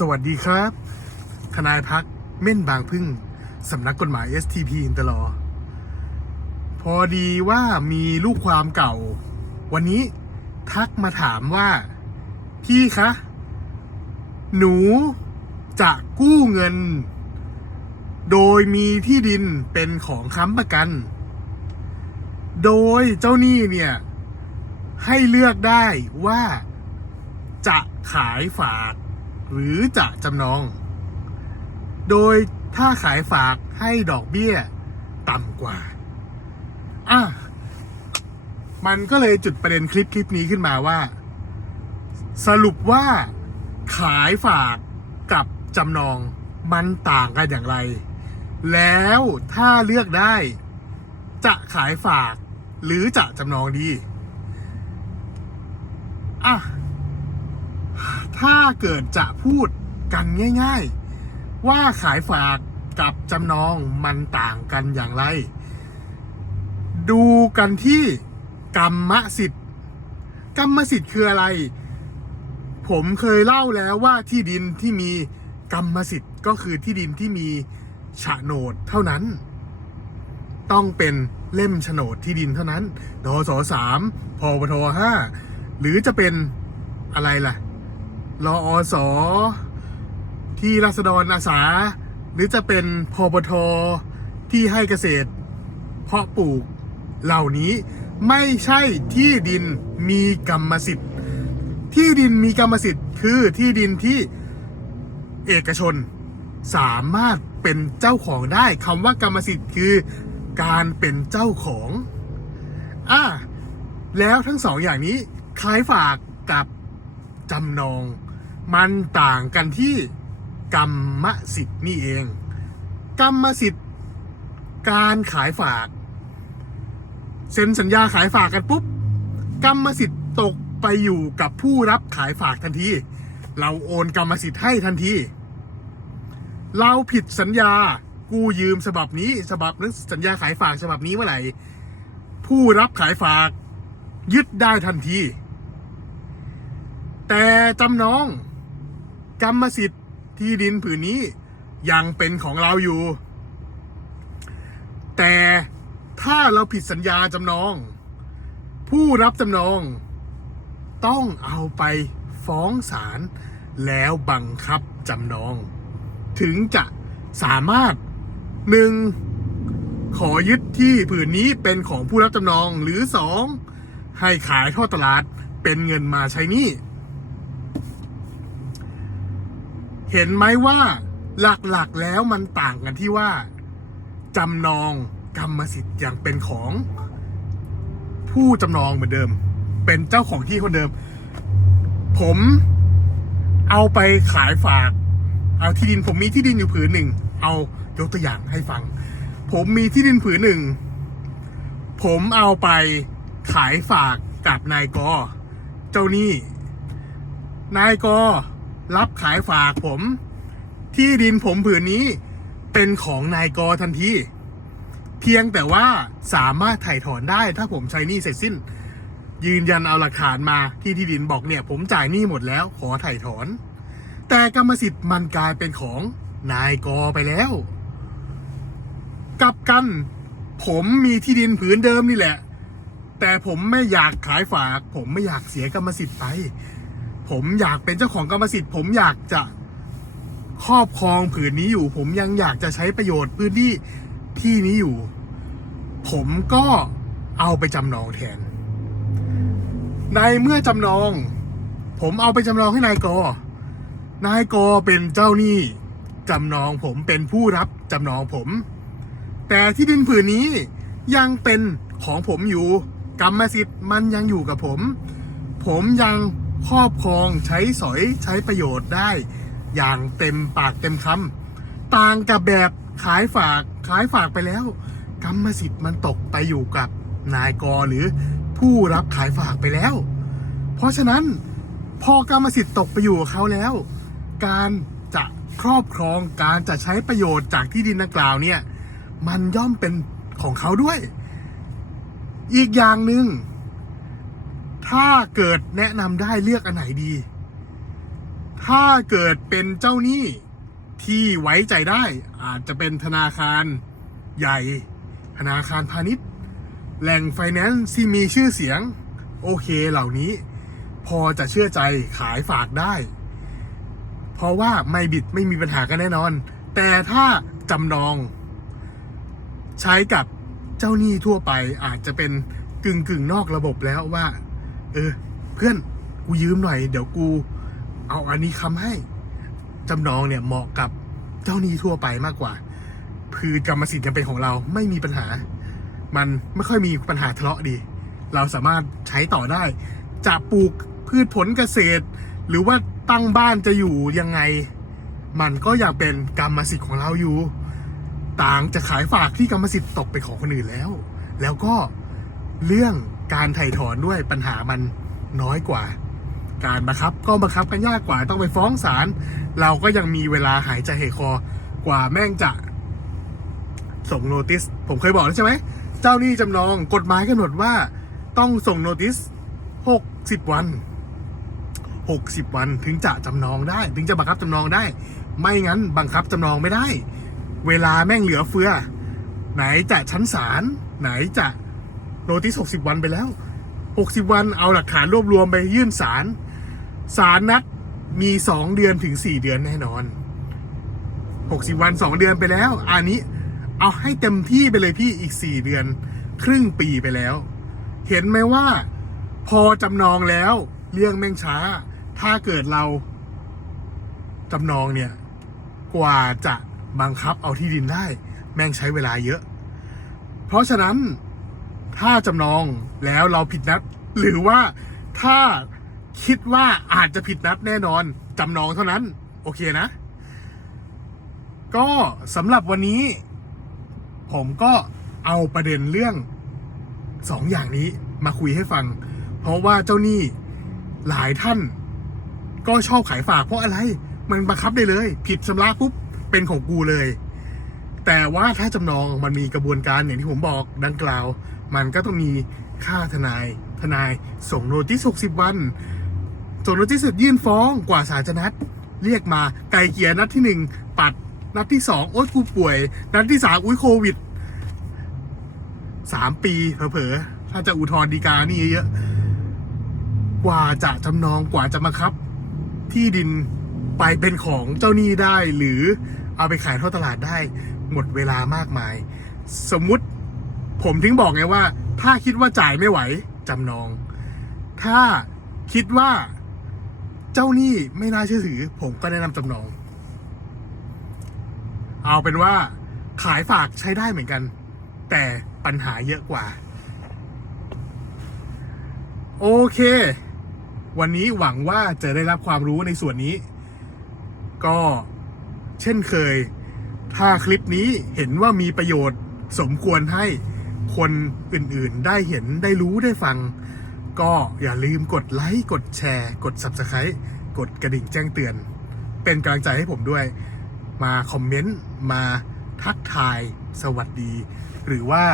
สวัสดีครับ ทนายพักเม่นบางพึ่ง สำนักกฎหมาย STP อินเตอร์ลอพอดีว่ามีลูกความเก่า วันนี้ทักมาถามว่า พี่คะ หนูจะกู้เงิน โดยมีที่ดินเป็นของค้ำประกัน โดยเจ้าหนี้เนี่ย ให้เลือกได้ว่าจะขายฝาก หรือจะจำนอง โดยถ้าขายฝากให้ดอกเบี้ยต่ำกว่า อะ มันก็เลยจุดประเด็นคลิปคลิปนี้ขึ้นมาว่า สรุปว่าขายฝากกับจำนองมันต่างกันอย่างไร แล้วถ้าเลือกได้ จะขายฝากหรือจะจำนองดี อะ ถ้าเกิดจะพูดกันง่าย ๆ ว่าขายฝากกับจำนองมันต่างกันอย่างไร ดูกันที่กรรมสิทธิ์ กรรมสิทธิ์คืออะไร ผมเคยเล่าแล้วว่าที่ดินที่มีกรรมสิทธิ์ก็คือที่ดินที่มีโฉนดเท่านั้น ต้องเป็นเล่มโฉนดที่ดินเท่านั้นนสสามพปทห้าหรือจะเป็นอะไรล่ะ รออสอที่รัษฎรอาสา หรือจะเป็นพปทที่ให้เกษตร เพาะปลูกเหล่านี้ไม่ใช่ที่ดินมีกรรมสิทธิ์ ที่ดินมีกรรมสิทธิ์ คือที่ดินที่เอกชนสามารถเป็นเจ้าของได้คำว่ากรรมสิทธิ์คือการเป็นเจ้าของอะแล้วทั้งสองอย่างนี้ขายฝากกับจำนอง มันต่างกันที่กรรมสิทธิ์นี่เอง กรรมสิทธิ์ การขายฝาก เซ็นสัญญาขายฝากกันปุ๊บ กรรมสิทธิ์ตกไปอยู่กับผู้รับขายฝากทันที เราโอนกรรมสิทธิ์ให้ทันที เราผิดสัญญากู้ยืมฉบับนี้ฉบับนั้นสัญญาขายฝากฉบับนี้เมื่อไหร่ ผู้รับขายฝากยึดได้ทันที แต่จำนอง กรรมสิทธิ์ที่ดินผืนนี้ยังเป็นของเราอยู่ แต่ถ้าเราผิดสัญญาจำนอง ผู้รับจำนอง ต้องเอาไปฟ้องศาลแล้วบังคับจำนอง ถึงจะสามารถหนึ่งขอยึดที่ผืนนี้เป็นของผู้รับจำนองหรือสองให้ขายทอดตลาดเป็นเงินมาใช้หนี้ เห็นไหมว่าหลักๆแล้วมันต่างกันที่ว่าจำนองกรรมสิทธิ์อย่างเป็นของ ผู้จำนองเหมือนเดิม เป็นเจ้าของที่คนเดิม ผมเอาไปขายฝาก เอาที่ดินผมมีที่ดินอยู่ผืนหนึ่ง เอายกตัวอย่างให้ฟัง ผมมีที่ดินผืนหนึ่ง ผมเอาไปขายฝากกับนายกอ เจ้าหนี้ นายกอ รับขายฝากผม ที่ดินผมผืนนี้เป็นของนายกทันที เพียงแต่ว่าสามารถถ่ายถอนได้ถ้าผมใช้หนี้เสร็จสิ้น ยืนยันเอาหลักฐานมาที่ที่ดินบอกเนี่ย ผมจ่ายหนี้หมดแล้วขอถ่ายถอน แต่กรรมสิทธิ์มันกลายเป็นของนายกไปแล้วกลับกัน ผมมีที่ดินผืนเดิมนี่แหละ แต่ผมไม่อยากขายฝาก ผมไม่อยากเสียกรรมสิทธิ์ไป ผมอยากเป็นเจ้าของกรรมสิทธิ์ ผมอยากจะครอบครองผืนนี้อยู่ ผมยังอยากจะใช้ประโยชน์พื้นที่ที่นี้อยู่ ผมก็เอาไปจำนองแทน ในเมื่อจำนอง ผมเอาไปจำนองให้นายกนายกเป็นเจ้าหนี้จำนองผมเป็นผู้รับจำนองผม แต่ที่ดินผืนนี้ยังเป็นของผมอยู่ กรรมสิทธิ์มันยังอยู่กับผม ผมยัง ครอบครองใช้สอยใช้ประโยชน์ได้ อย่างเต็มปากเต็มคำต่างกับแบบขายฝากขายฝากไปแล้ว กรรมสิทธิ์มันตกไปอยู่กับนายกหรือผู้รับขายฝากไปแล้ว เพราะฉะนั้นพอกรรมสิทธิ์ตกไปอยู่กับเขาแล้ว การจะครอบครองการจะใช้ประโยชน์จากที่ดินดังกล่าวเนี่ย มันย่อมเป็นของเขาด้วย อีกอย่างหนึ่ง ถ้าเกิดแนะนำได้เลือกอันไหนดี ถ้าเกิดเป็นเจ้าหนี้ที่ไว้ใจได้อาจจะเป็นธนาคารใหญ่ ธนาคารพาณิชย์ แหล่งไฟแนนซ์ที่มีชื่อเสียง โอเคเหล่านี้ พอจะเชื่อใจขายฝากได้ เพราะว่าไม่บิดไม่มีปัญหากันแน่นอน แต่ถ้าจำนอง ใช้กับเจ้าหนี้ทั่วไปอาจจะเป็นกึ่งกึ่งๆนอกระบบแล้วว่า เออ เพื่อนกูยืมหน่อย เดี๋ยวกู เอาอันนี้คำให้จำนองเนี่ยเหมาะกับเจ้าหนี้ทั่วไปมากกว่า คือกรรมสิทธิ์ยังเป็นของเราไม่มีปัญหา มันไม่ค่อยมีปัญหาทะเลาะดี เราสามารถใช้ต่อได้ จะปลูกพืชผลเกษตร หรือว่าตั้งบ้านจะอยู่ยังไง มันก็ยังเป็นกรรมสิทธิ์ของเราอยู่ ต่างจะขายฝากที่กรรมสิทธิ์ตกเป็นของคนอื่นแล้ว แล้วก็เรื่อง การไถ่ถอนด้วยปัญหามันน้อยกว่า การบังคับก็บังคับกันยากกว่าต้องไปฟ้องศาลเราก็ยังมีเวลาหายใจเหคอกว่าแม่งจะส่งโนติส ผมเคยบอกแล้วใช่ไหม เจ้าหนี้จำนองกฎหมายกำหนดว่าต้องส่งโนติส 60 วัน 60 วันถึงจะจำนองได้ ถึงจะบังคับจำนองได้ ไม่งั้นบังคับจำนองไม่ได้ เวลาแม่งเหลือเฟือ ไหนจะชั้นศาลไหนจะ โนติส60 วันไปแล้ว 60 วันเอาหลักฐานรวบรวมไปยื่นศาลศาลนัดมี 2 เดือนถึง 4 เดือนแน่นอน 60 วัน 2 เดือนไปแล้ว อันนี้เอาให้เต็มที่ไปเลยพี่อีก 4 เดือน ครึ่งปีไปแล้ว เห็นไหมว่า พอจำนองแล้ว เรื่องแม่งช้า ถ้าเกิดเราจำนองเนี่ย กว่าจะบังคับเอาที่ดินได้ แม่งใช้เวลาเยอะ เพราะฉะนั้น ถ้าจำนองแล้วเราผิดนัด หรือว่าถ้าคิดว่าอาจจะผิดนัดแน่นอน จำนองเท่านั้น โอเคนะ ก็สำหรับวันนี้ ผมก็เอาประเด็นเรื่องสองอย่างนี้มาคุยให้ฟัง เพราะว่าเจ้าหนี้หลายท่าน ก็ชอบขายฝากเพราะอะไร มันบังคับได้เลย ผิดชำระปุ๊บเป็นของกูเลย แต่ว่าถ้าจำนองมันมีกระบวนการอย่างที่ผมบอกดังกล่าว มันก็ต้องมีค่าทนาย ทนายส่งโนติส60 วันส่งโนติสเสร็จยื่นฟ้องกว่าศาลจะนัด เรียกมาไกลเกลียนัดที่หนึ่งปัดนัดที่สองโอ๊ยกูป่วย นัดที่สามอุ้ยโควิดสามปีเผลอๆถ้าจะอุทธรณ์ดีกานี่เยอะกว่าจะจำนองกว่าจะมาครับ ที่ดินไปเป็นของเจ้าหนี้ได้หรือเอาไปขายท่อตลาดได้ หมดเวลามากมาย สมมุติ ผมถึงบอกไงว่า ถ้าคิดว่าจ่ายไม่ไหวจำนอง ถ้าคิดว่าเจ้าหนี้ไม่น่าเชื่อถือ ผมก็แนะนำจำนอง เอาเป็นว่าขายฝากใช้ได้เหมือนกัน แต่ปัญหาเยอะกว่า โอเค วันนี้หวังว่าจะได้รับความรู้ในส่วนนี้ ก็เช่นเคย ถ้าคลิปนี้เห็นว่ามีประโยชน์สมควรให้ คนอื่นๆ ได้เห็นได้รู้ได้ฟัง ก็อย่าลืมกดไลค์กดแชร์ กด Subscribe กดกระดิ่งแจ้งเตือน เป็นกำลังใจให้ผมด้วย มาคอมเมนต์มาทักทายสวัสดี หรือว่า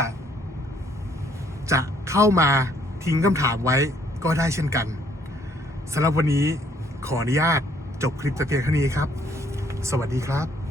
จะเข้ามาทิ้งคำถามไว้ก็ได้เช่นกันสำหรับวันนี้ขออนุญาตจบคลิปแต่เพียงเท่านี้ครับ สวัสดีครับ